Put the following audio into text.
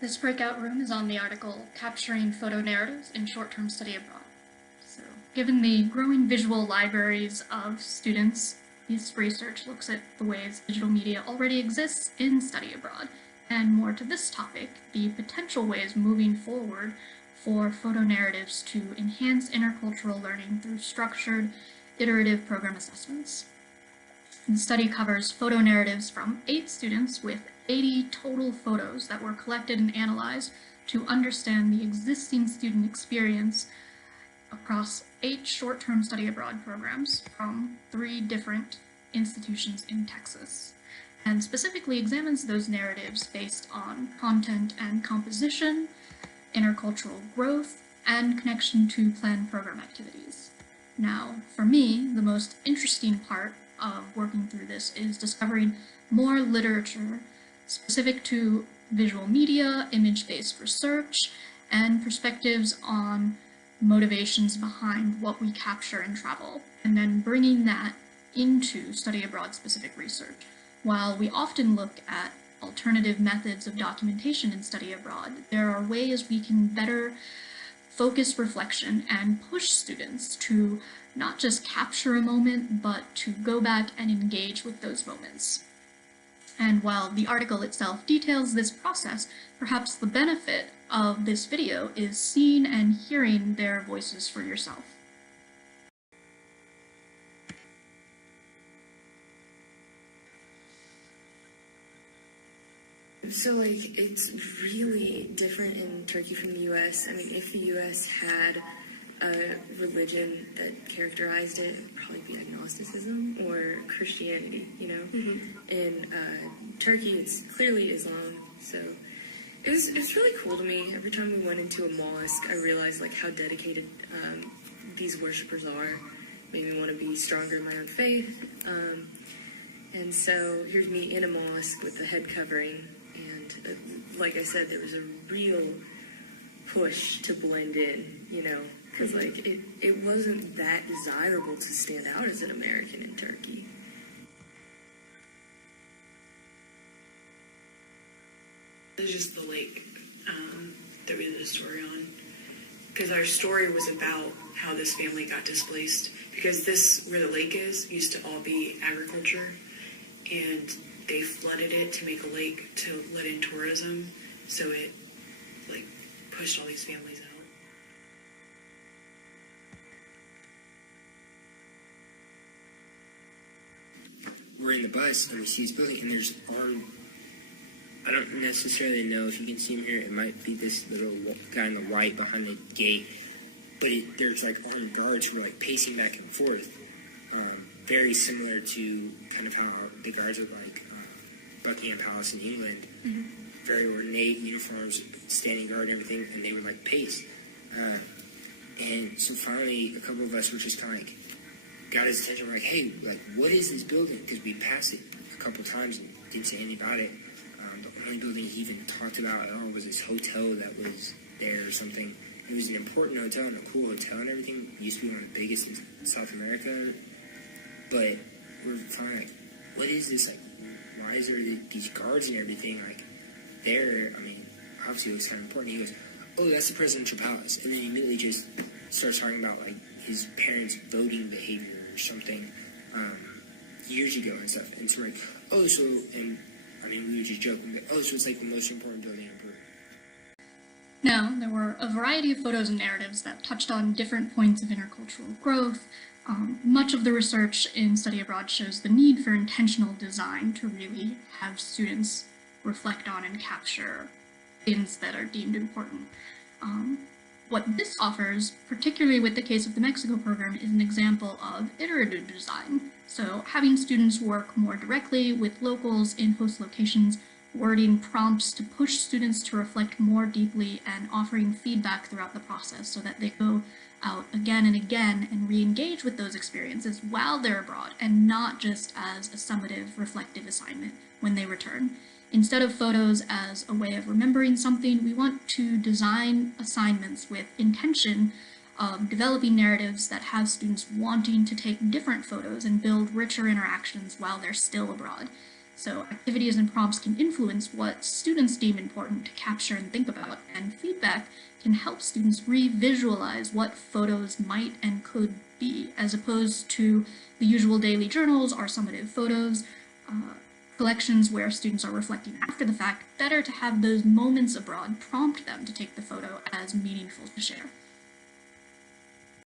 This breakout room is on the article Capturing Photo Narratives in Short-Term Study Abroad. So, given the growing visual libraries of students, this research looks at the ways digital media already exists in study abroad, and more to this topic, the potential ways moving forward for photo narratives to enhance intercultural learning through structured, iterative program assessments. The study covers photo narratives from 8 students with 80 total photos that were collected and analyzed to understand the existing student experience across 8 short-term study abroad programs from 3 different institutions in Texas, and specifically examines those narratives based on content and composition, intercultural growth, and connection to planned program activities. Now, for me, the most interesting part of working through this is discovering more literature specific to visual media, image-based research, and perspectives on motivations behind what we capture in travel, and then bringing that into study abroad specific research. While we often look at alternative methods of documentation in study abroad, there are ways we can better focus reflection and push students to not just capture a moment, but to go back and engage with those moments. And while the article itself details this process, perhaps the benefit of this video is seeing and hearing their voices for yourself. So, it's really different in Turkey from the U.S. I mean, if the U.S. had a religion that characterized it, it'd probably be agnosticism or Christianity, you know? Mm-hmm. In Turkey, it's clearly Islam, so it's really cool to me. Every time we went into a mosque, I realized, how dedicated these worshipers are. Made me want to be stronger in my own faith. And so here's me in a mosque with the head covering, and like I said, there was a real push to blend in, because it wasn't that desirable to stand out as an American in Turkey. It's just the lake that we did a story on, because our story was about how this family got displaced, because where the lake is used to all be agriculture, and they flooded it to make a lake to let in tourism, so it pushed all these families out. We're in the bus and we see this building, and there's I don't necessarily know if you can see him here. It might be this little guy in the white behind the gate, but there's armed guards who are pacing back and forth, very similar to kind of how the guards at Buckingham Palace in England, very ornate uniforms, standing guard and everything, and they would pace. And so finally, a couple of us were just kind of got his attention. We're like, hey, what is this building? Because we passed it a couple times and didn't say anything about it. The only building he even talked about at all was this hotel that was there or something. It was an important hotel and a cool hotel and everything. It used to be one of the biggest in South America. But we're finally what is this? Why is there these guards and everything there? I mean, obviously it was kind of important. He goes, oh, that's the presidential palace. And then he immediately just starts talking about his parents' voting behavior or something years ago and stuff. And so we're like, oh, so, and I mean, we were just joking, but oh, so it's the most important building in Peru. Now, there were a variety of photos and narratives that touched on different points of intercultural growth. Much of the research in study abroad shows the need for intentional design to really have students reflect on and capture things that are deemed important. What this offers, particularly with the case of the Mexico program, is an example of iterative design. So having students work more directly with locals in host locations, wording prompts to push students to reflect more deeply, and offering feedback throughout the process so that they go out again and again and re-engage with those experiences while they're abroad, and not just as a summative, reflective assignment when they return. Instead of photos as a way of remembering something, we want to design assignments with intention of developing narratives that have students wanting to take different photos and build richer interactions while they're still abroad. So activities and prompts can influence what students deem important to capture and think about, and feedback can help students re-visualize what photos might and could be, as opposed to the usual daily journals or summative photos, collections where students are reflecting after the fact. Better to have those moments abroad prompt them to take the photo as meaningful to share.